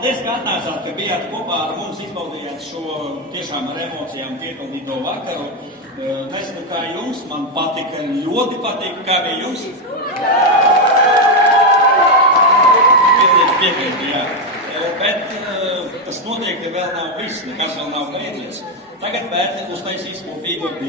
Paldies, ka atnācāt, ka bijāt kopā ar mums, izbaudījāt šo tiešām ar emocijām piepildīto vakaru. Nezinu, kā jums, man patika, ļoti patika, kā bija jums. Piekrītu, jā. Bet tas noteikti vēl nav viss, nekas vēl nav beidzies. Tagad bērni uztaisīs kopīgo